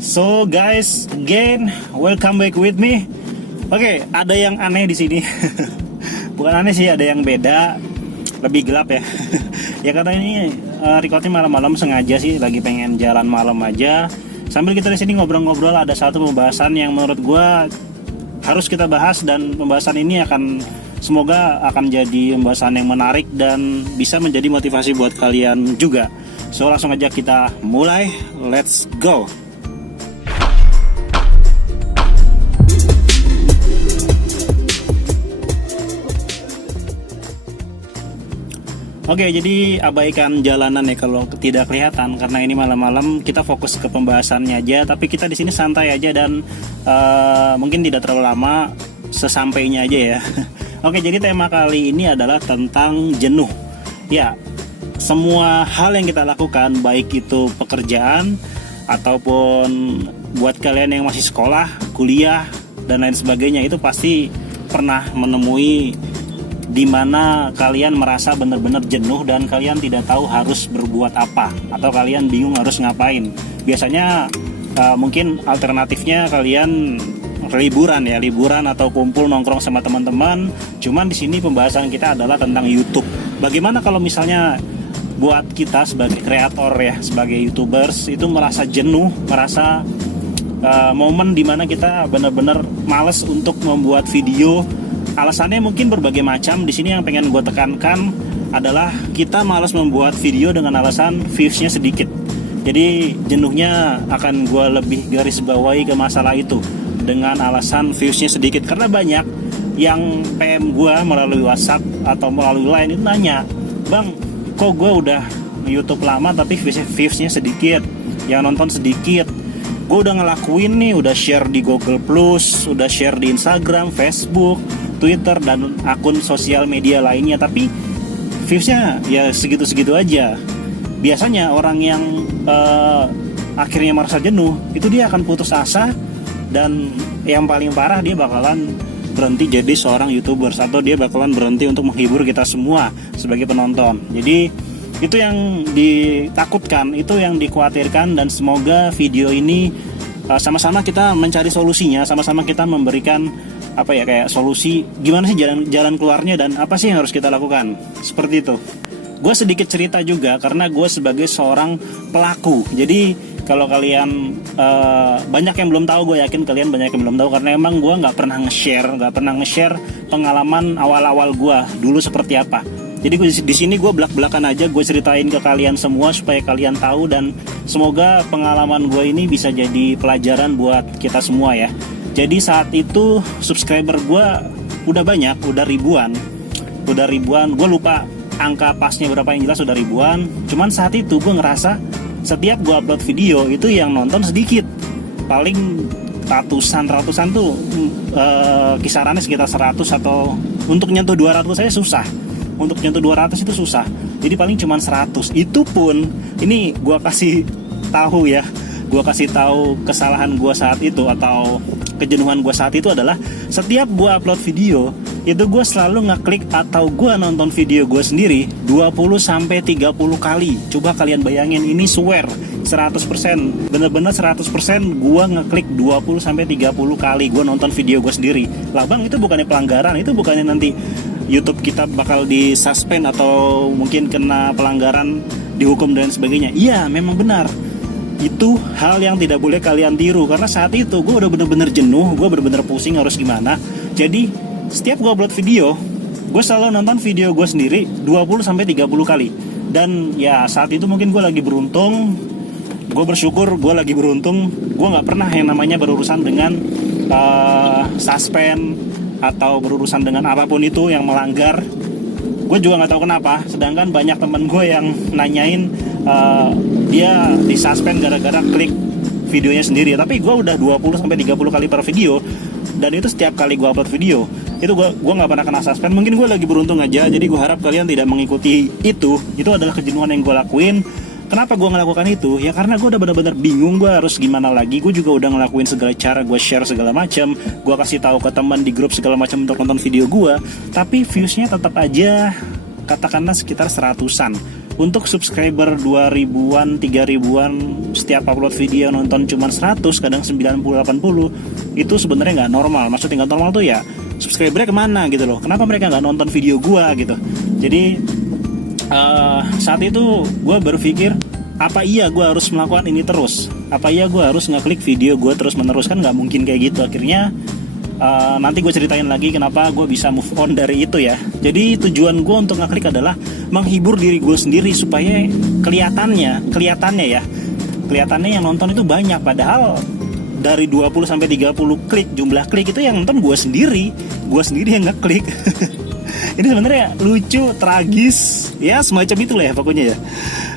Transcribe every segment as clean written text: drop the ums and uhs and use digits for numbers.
So guys, again, welcome back with me. Oke, ada yang aneh di sini. Bukan aneh sih, ada yang beda, lebih gelap ya. Ya karena ini recordnya malam-malam sengaja sih, lagi pengen jalan malam aja. Sambil kita di sini ngobrol-ngobrol, ada satu pembahasan yang menurut gue harus kita bahas, dan pembahasan ini semoga akan jadi pembahasan yang menarik dan bisa menjadi motivasi buat kalian juga. So langsung aja kita mulai, let's go. Oke, jadi abaikan jalanan ya kalau tidak kelihatan, karena ini malam-malam kita fokus ke pembahasannya aja. Tapi kita di sini santai aja dan mungkin tidak terlalu lama, sesampainya aja ya. Oke, jadi tema kali ini adalah tentang jenuh. Ya, semua hal yang kita lakukan, baik itu pekerjaan ataupun buat kalian yang masih sekolah, kuliah dan lain sebagainya, itu pasti pernah menemui di mana kalian merasa benar-benar jenuh dan kalian tidak tahu harus berbuat apa, atau kalian bingung harus ngapain. Biasanya mungkin alternatifnya kalian liburan atau kumpul nongkrong sama teman-teman. Cuman di sini pembahasan kita adalah tentang YouTube. Bagaimana kalau misalnya buat kita sebagai kreator ya, sebagai YouTubers itu merasa jenuh, merasa momen dimana kita benar-benar males untuk membuat video. Alasannya mungkin berbagai macam. Di sini yang pengen gue tekankan adalah kita malas membuat video dengan alasan viewsnya sedikit. Jadi jenuhnya akan gue lebih garis bawahi ke masalah itu, dengan alasan viewsnya sedikit. Karena banyak yang PM gue melalui WhatsApp atau melalui Line itu nanya, "Bang, kok gue udah YouTube lama tapi viewsnya sedikit, yang nonton sedikit. Gue udah ngelakuin nih, udah share di Google Plus, udah share di Instagram, Facebook, Twitter, dan akun sosial media lainnya, tapi viewsnya ya segitu-segitu aja." Biasanya orang yang akhirnya merasa jenuh, itu dia akan putus asa, dan yang paling parah dia bakalan berhenti jadi seorang YouTubers, atau dia bakalan berhenti untuk menghibur kita semua sebagai penonton. Jadi itu yang ditakutkan, itu yang dikhawatirkan, dan semoga video ini sama-sama kita mencari solusinya, sama-sama kita memberikan kayak solusi gimana sih jalan keluarnya dan apa sih yang harus kita lakukan. Seperti itu. Gue sedikit cerita juga karena gue sebagai seorang pelaku. Jadi kalau kalian banyak yang belum tahu, gue yakin kalian banyak yang belum tahu, karena emang gue nggak pernah nge-share pengalaman awal-awal gue dulu seperti apa. Jadi di sini gue belak-belakan aja, gue ceritain ke kalian semua supaya kalian tahu, dan semoga pengalaman gue ini bisa jadi pelajaran buat kita semua ya. Jadi saat itu subscriber gue udah banyak, udah ribuan. Gue lupa angka pasnya berapa, yang jelas udah ribuan. Cuman saat itu gue ngerasa setiap gue upload video itu yang nonton sedikit, paling ratusan tuh, kisarannya sekitar 100, atau untuk nyentuh 200 saya susah. Untuk nyentuh 200 itu susah. Jadi paling cuma 100. Itu pun ini gue kasih tahu ya. Gue kasih tahu kesalahan gue saat itu, atau kejenuhan gue saat itu adalah setiap gue upload video itu gue selalu ngeklik atau gue nonton video gue sendiri 20-30 kali. Coba kalian bayangin, ini swear 100%, bener-bener 100% gue ngeklik 20-30 kali gue nonton video gue sendiri. Lah bang, itu bukannya pelanggaran, itu bukannya nanti YouTube kita bakal disuspend atau mungkin kena pelanggaran, dihukum dan sebagainya? Iya, memang benar. Itu hal yang tidak boleh kalian tiru, karena saat itu gue udah bener-bener jenuh, gue bener-bener pusing harus gimana. Jadi setiap gue upload video, gue selalu nonton video gue sendiri 20-30 kali. Dan ya saat itu mungkin gue lagi beruntung, gue bersyukur gue lagi beruntung, gue gak pernah yang namanya berurusan dengan suspend atau berurusan dengan apapun itu yang melanggar. Gue juga gak tahu kenapa, sedangkan banyak temen gue yang nanyain dia disuspend gara-gara klik videonya sendiri. Tapi gue udah 20-30 kali per video, dan itu setiap kali gue upload video itu gue gak pernah kena suspend. Mungkin gue lagi beruntung aja. Jadi gue harap kalian tidak mengikuti itu. Itu adalah kejenuhan yang gue lakuin. Kenapa gue ngelakukan itu? Ya karena gue udah benar-benar bingung gue harus gimana lagi. Gue juga udah ngelakuin segala cara, gue share segala macam, gue kasih tahu ke teman di grup segala macam untuk nonton video gue, tapi viewsnya tetap aja katakanlah sekitar 100-an. untuk subscriber 2000-an, 3000-an setiap upload video nonton cuma 100, kadang 90, 80, itu sebenarnya nggak normal. Maksudnya nggak normal tuh ya subscribernya kemana gitu loh, kenapa mereka nggak nonton video gua gitu. Jadi saat itu gue berpikir, apa iya gue harus melakukan ini terus? Apa iya gue harus ngeklik video gue terus menerus? Kan nggak mungkin kayak gitu. Akhirnya nanti gue ceritain lagi kenapa gue bisa move on dari itu ya. Jadi tujuan gue untuk ngeklik adalah menghibur diri gue sendiri supaya kelihatannya yang nonton itu banyak. Padahal dari 20 sampai 30 klik, jumlah klik itu yang nonton gue sendiri yang ngeklik. Ini sebenarnya lucu, tragis, ya semacam itulah ya pokoknya ya.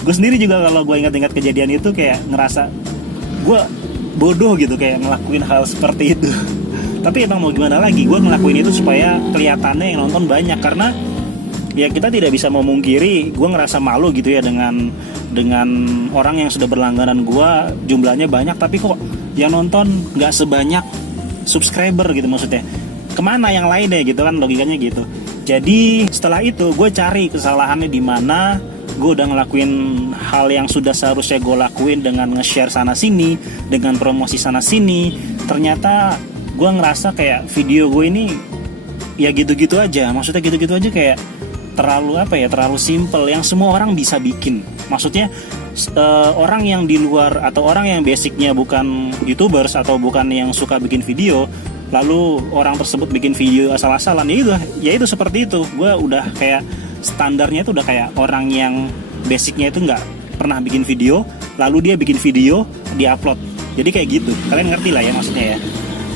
Gue sendiri juga kalau gue ingat-ingat kejadian itu kayak ngerasa gue bodoh gitu kayak ngelakuin hal seperti itu. Tapi emang mau gimana lagi, gue ngelakuin itu supaya kelihatannya yang nonton banyak. Karena ya kita tidak bisa memungkiri, gue ngerasa malu gitu ya dengan orang yang sudah berlangganan gue jumlahnya banyak, tapi kok yang nonton nggak sebanyak subscriber gitu. Maksudnya kemana yang lainnya gitu kan, logikanya gitu. Jadi setelah itu gue cari kesalahannya di mana. Gue udah ngelakuin hal yang sudah seharusnya gue lakuin dengan nge-share sana sini, dengan promosi sana sini. Ternyata gue ngerasa kayak video gue ini ya gitu-gitu aja. Maksudnya gitu-gitu aja, kayak terlalu simple yang semua orang bisa bikin. Maksudnya orang yang di luar atau orang yang basicnya bukan YouTubers atau bukan yang suka bikin video, lalu orang tersebut bikin video asal-asalan, ya itu seperti itu. Gue udah kayak standarnya itu udah kayak orang yang basicnya itu nggak pernah bikin video, lalu dia bikin video diupload. Jadi kayak gitu, kalian ngerti lah ya maksudnya ya.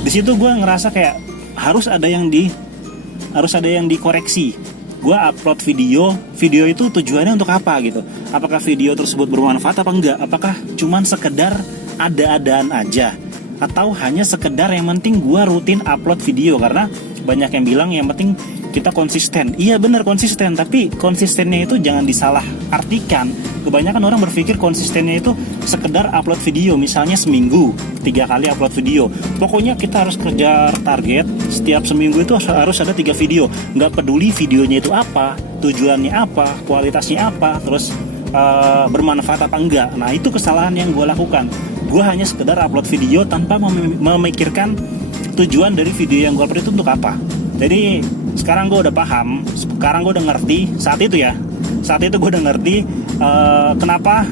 Di situ gue ngerasa kayak harus ada yang dikoreksi. Gue upload video itu tujuannya untuk apa gitu? Apakah video tersebut bermanfaat apa enggak? Apakah cuman sekedar ada-adaan aja? Atau hanya sekedar yang penting gue rutin upload video? Karena banyak yang bilang yang penting kita konsisten. Iya benar konsisten, tapi konsistennya itu jangan disalah artikan. Kebanyakan orang berpikir konsistennya itu sekedar upload video, misalnya seminggu 3 kali upload video. Pokoknya kita harus kejar target, setiap seminggu itu harus ada 3 video. Nggak peduli videonya itu apa, tujuannya apa, kualitasnya apa, terus bermanfaat apa enggak. Nah itu kesalahan yang gue lakukan. Gue hanya sekedar upload video tanpa memikirkan tujuan dari video yang gue upload itu untuk apa. Jadi sekarang gue udah paham, sekarang gue udah ngerti. Saat itu gue udah ngerti kenapa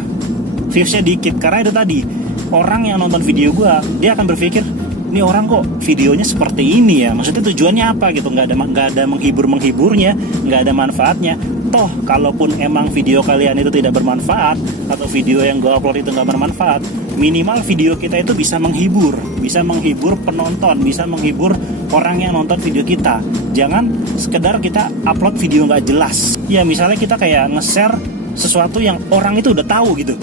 viewsnya dikit. Karena itu tadi, orang yang nonton video gue, dia akan berpikir, ini orang kok videonya seperti ini ya, maksudnya tujuannya apa gitu. Nggak ada menghiburnya, nggak ada manfaatnya. Toh kalaupun emang video kalian itu tidak bermanfaat, atau video yang gue upload itu nggak bermanfaat, minimal video kita itu bisa menghibur penonton, bisa menghibur orang yang nonton video kita. Jangan sekedar kita upload video nggak jelas. Ya misalnya kita kayak nge-share sesuatu yang orang itu udah tahu gitu.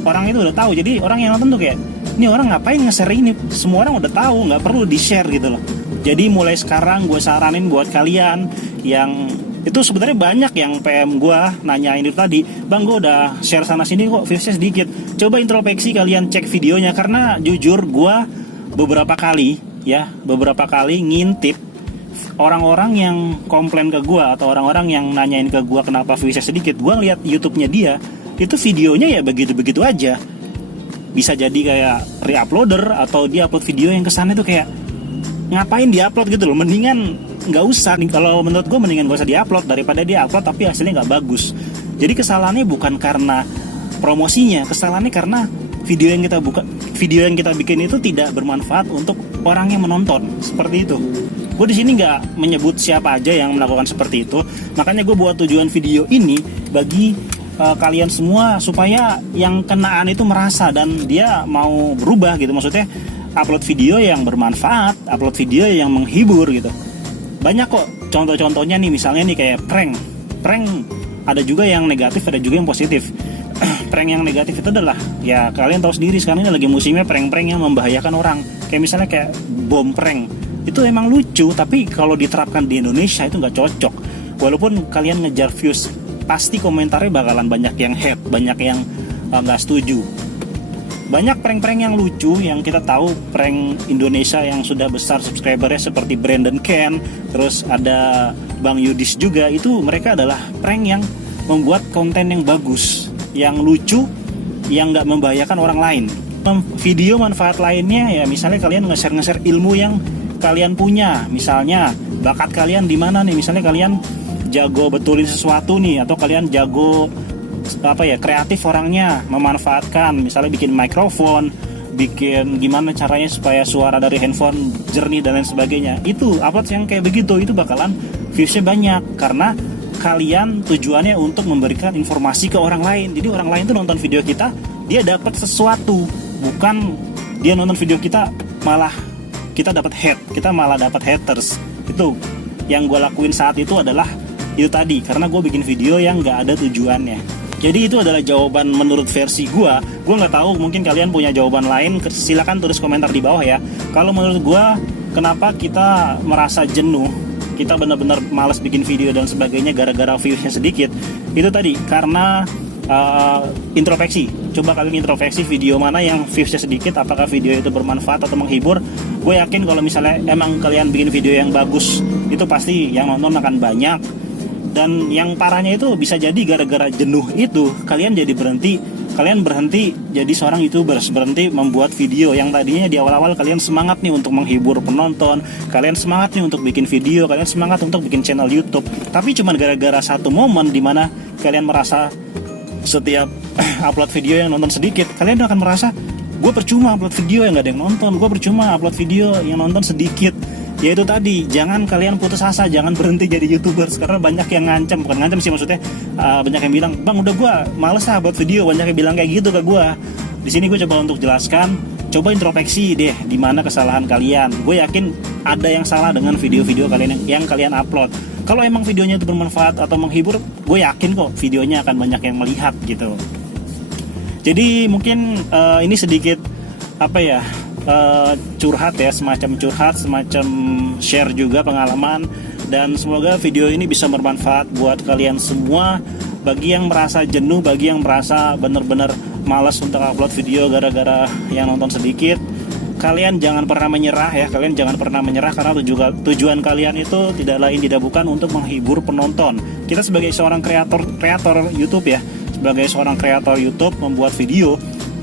Jadi orang yang nonton tuh kayak, ini orang ngapain nge-share ini? Semua orang udah tahu, nggak perlu di-share gitu loh. Jadi mulai sekarang gue saranin buat kalian yang itu sebenarnya banyak yang PM gue nanyain itu tadi, bang gue udah share sana sini kok viewsnya sedikit. Coba introspeksi kalian, cek videonya. Karena jujur gue beberapa kali ngintip orang-orang yang komplain ke gue atau orang-orang yang nanyain ke gue kenapa viewsnya sedikit. Gue ngeliat YouTube-nya dia, itu videonya ya begitu-begitu aja. Bisa jadi kayak re-uploader atau dia upload video yang kesannya tuh kayak ngapain di-upload gitu loh. Mendingan nggak usah. Kalau menurut gue mendingan gak usah di-upload daripada dia upload tapi hasilnya nggak bagus. Jadi kesalahannya bukan karena promosinya, kesalahannya karena video yang kita bikin itu tidak bermanfaat untuk orang yang menonton. Seperti itu. Gue di sini nggak menyebut siapa aja yang melakukan seperti itu. Makanya gue buat tujuan video ini bagi kalian semua supaya yang kenaan itu merasa dan dia mau berubah gitu. Maksudnya upload video yang bermanfaat, upload video yang menghibur gitu. Banyak kok contoh-contohnya nih, misalnya nih kayak prank ada juga yang negatif, ada juga yang positif. Prank yang negatif itu adalah ya kalian tahu sendiri sekarang ini lagi musimnya prank-prank yang membahayakan orang. Kayak misalnya kayak bom prank, itu emang lucu tapi kalau diterapkan di Indonesia itu nggak cocok. Walaupun kalian ngejar views, pasti komentarnya bakalan banyak yang hate, banyak yang nggak setuju. Banyak prank-prank yang lucu yang kita tahu, prank Indonesia yang sudah besar subscribernya seperti Brandon Ken, terus ada Bang Yudis juga. Itu mereka adalah prank yang membuat konten yang bagus, yang lucu, yang nggak membahayakan orang lain. Video manfaat lainnya ya misalnya kalian nge-share ilmu yang kalian punya, misalnya bakat kalian di mana nih, misalnya kalian jago betulin sesuatu nih, atau kalian jago kreatif orangnya, memanfaatkan misalnya bikin mikrofon, bikin gimana caranya supaya suara dari handphone jernih dan lain sebagainya. Itu upload yang kayak begitu itu bakalan viewsnya banyak karena kalian tujuannya untuk memberikan informasi ke orang lain. Jadi orang lain tuh nonton video kita, dia dapat sesuatu, bukan dia nonton video kita malah kita dapat hate, kita malah dapat haters. Itu yang gue lakuin saat itu adalah itu tadi, karena gue bikin video yang nggak ada tujuannya. Jadi itu adalah jawaban menurut versi gue. Gue nggak tahu, mungkin kalian punya jawaban lain, silakan tulis komentar di bawah ya. Kalau menurut gue, kenapa kita merasa jenuh, kita benar-benar malas bikin video dan sebagainya gara-gara viewsnya sedikit, itu tadi karena introspeksi. Coba kalian introspeksi video mana yang viewsnya sedikit, apakah video itu bermanfaat atau menghibur. Gue yakin kalau misalnya emang kalian bikin video yang bagus, itu pasti yang nonton akan banyak. Dan yang parahnya itu bisa jadi gara-gara jenuh itu kalian berhenti jadi seorang YouTubers, berhenti membuat video yang tadinya di awal-awal kalian semangat nih untuk menghibur penonton, kalian semangat nih untuk bikin video, kalian semangat untuk bikin channel YouTube, tapi cuma gara-gara satu momen dimana kalian merasa setiap upload video yang nonton sedikit, kalian akan merasa gue percuma upload video yang gak ada yang nonton, gue percuma upload video yang nonton sedikit. Ya itu tadi, jangan kalian putus asa, jangan berhenti jadi YouTubers, karena banyak yang ngancam, bukan ngancam sih maksudnya, banyak yang bilang, bang udah gue males buat video, banyak yang bilang kayak gitu ke gue. Di sini gue coba untuk jelaskan, coba introspeksi deh di mana kesalahan kalian. Gue yakin ada yang salah dengan video-video kalian yang kalian upload. Kalau emang videonya itu bermanfaat atau menghibur, gue yakin kok videonya akan banyak yang melihat gitu. Jadi mungkin ini sedikit curhat ya, semacam share juga pengalaman, dan semoga video ini bisa bermanfaat buat kalian semua. Bagi yang merasa jenuh, bagi yang merasa benar-benar malas untuk upload video gara-gara yang nonton sedikit, kalian jangan pernah menyerah ya, kalian jangan pernah menyerah, karena tujuan kalian itu tidak lain tidak bukan untuk menghibur penonton. Kita sebagai seorang kreator YouTube ya, sebagai seorang kreator YouTube membuat video,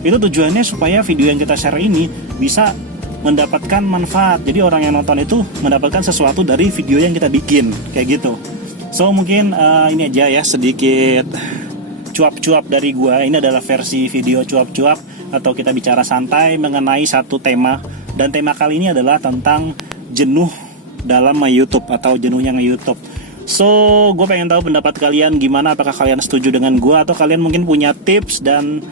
itu tujuannya supaya video yang kita share ini bisa mendapatkan manfaat. Jadi orang yang nonton itu mendapatkan sesuatu dari video yang kita bikin, kayak gitu. So mungkin ini aja ya, sedikit cuap-cuap dari gua. Ini adalah versi video cuap-cuap atau kita bicara santai mengenai satu tema. Dan tema kali ini adalah tentang jenuh dalam YouTube atau jenuhnya nge-YouTube. So, gue pengen tahu pendapat kalian gimana, apakah kalian setuju dengan gue atau kalian mungkin punya tips dan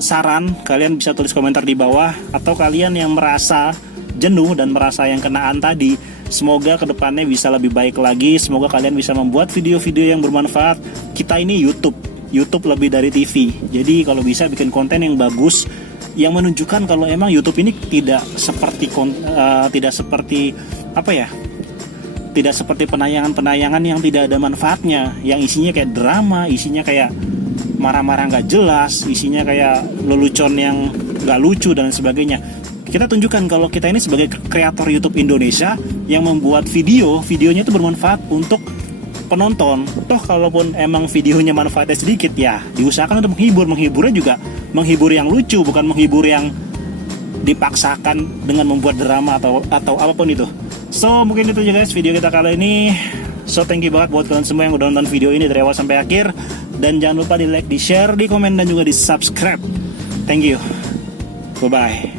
saran. Kalian bisa tulis komentar di bawah. Atau kalian yang merasa jenuh dan merasa yang kenaan tadi, semoga kedepannya bisa lebih baik lagi. Semoga kalian bisa membuat video-video yang bermanfaat. Kita ini YouTube lebih dari TV. Jadi kalau bisa bikin konten yang bagus, yang menunjukkan kalau emang YouTube ini tidak seperti penayangan-penayangan yang tidak ada manfaatnya, yang isinya kayak drama, isinya kayak marah-marah nggak jelas, isinya kayak lelucon yang nggak lucu dan sebagainya. Kita tunjukkan kalau kita ini sebagai kreator YouTube Indonesia yang membuat videonya itu bermanfaat untuk penonton. Toh kalaupun emang videonya manfaatnya sedikit, ya diusahakan untuk menghiburnya juga menghibur yang lucu, bukan menghibur yang dipaksakan dengan membuat drama atau apapun itu. So mungkin itu aja guys video kita kali ini. So thank you banget buat kalian semua yang udah nonton video ini dari awal sampai akhir. Dan jangan lupa di like, di share, di komen, dan juga di subscribe. Thank you. Bye bye.